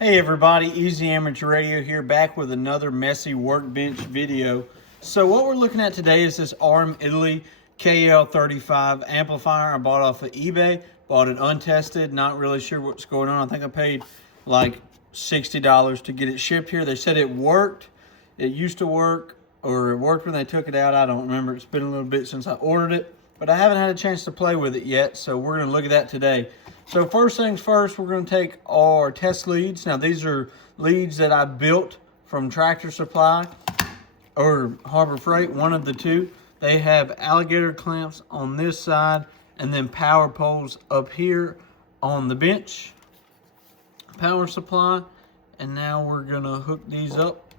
Hey everybody, Easy Amateur Radio here, back with another messy workbench video. So what we're looking at today is this RM Italy KL35 amplifier I bought off of eBay. Bought it untested, not really sure what's going on. I think I paid like $60 to get it shipped here. They said it worked. It used to work, or it worked when they took it out. I don't remember. It's been a little bit since I ordered it, but I haven't had a chance to play with it yet, so we're going to look at that today. So first things first, we're going to take our test leads. Now these are leads that I built from Tractor Supply or Harbor Freight, one of the two. They have alligator clamps on this side and then power poles up here on the bench power supply. And now we're going to hook these up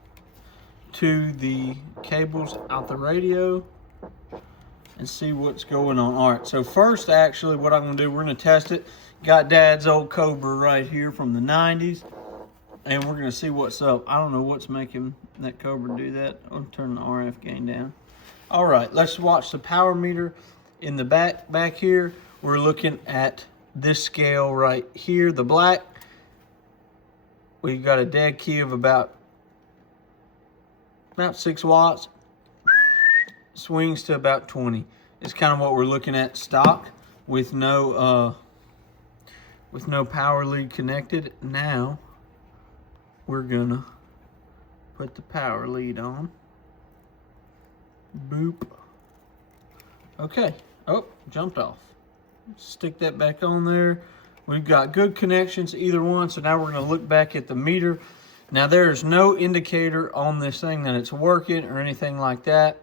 to the cables out the radio and see what's going on. All right, so first, actually, what I'm gonna do, we're gonna test it. Got Dad's old Cobra right here from the 90s, and we're gonna see what's up. I don't know what's making that Cobra do that. I'll turn the RF gain down. All right, let's watch the power meter in the back here. We're looking at this scale right here, the black. We've got a dead key of about 6 watts. Swings to about 20. It's kind of what we're looking at stock with no power lead connected. Now we're gonna put the power lead on. Boop. Okay. Oh, jumped off. Stick that back on there. We've got good connections either one. So now we're gonna look back at the meter. Now there's no indicator on this thing that it's working or anything like that.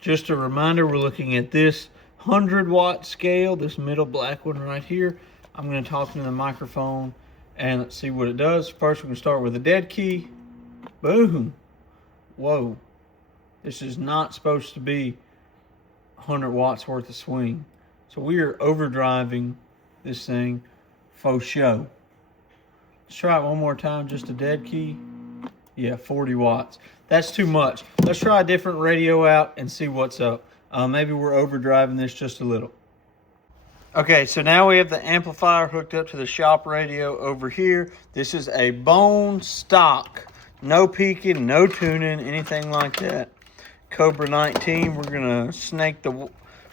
Just a reminder, we're looking at this 100-watt scale, this middle black one right here. I'm going to talk into the microphone and let's see what it does. First, we're going to start with a dead key. Boom. Whoa. This is not supposed to be 100 watts worth of swing. So we are overdriving this thing for show. Let's try it one more time, just a dead key. Yeah, 40 watts. That's too much. Let's try a different radio out and see what's up. Maybe we're overdriving this just a little. Okay, so now we have the amplifier hooked up to the shop radio over here. This is a bone stock. No peaking, no tuning, anything like that. Cobra 19. We're going to snake the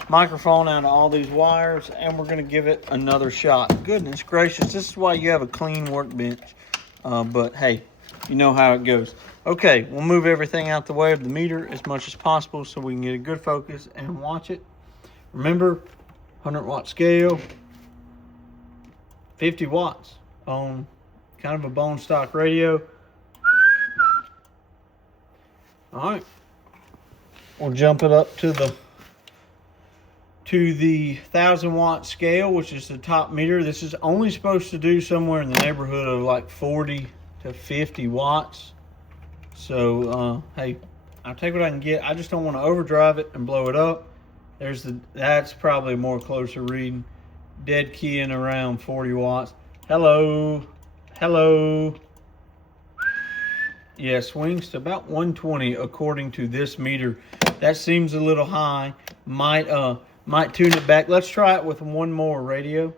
microphone out of all these wires and we're going to give it another shot. Goodness gracious, this is why you have a clean workbench. But hey, you know how it goes. Okay, we'll move everything out the way of the meter as much as possible so we can get a good focus and watch it. Remember, 100-watt scale, 50 watts on kind of a bone stock radio. All right, we'll jump it up to the 1,000-watt scale, which is the top meter. This is only supposed to do somewhere in the neighborhood of like 40 to 50 watts. So hey, I'll take what I can get. I just don't want to overdrive it and blow it up. That's probably a more closer reading. Dead key in around 40 watts. Hello. Yeah, swings to about 120 according to this meter. That seems a little high. Might tune it back. Let's try it with one more radio.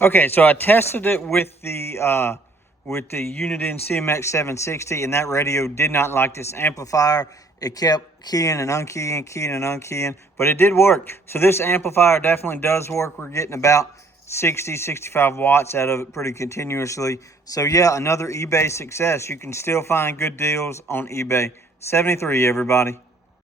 Okay, so I tested it with the Uniden CMX 760, and that radio did not like this amplifier. It kept keying and unkeying, but it did work. So this amplifier definitely does work. We're getting about 60, 65 watts out of it pretty continuously. So yeah, another eBay success. You can still find good deals on eBay. 73, everybody.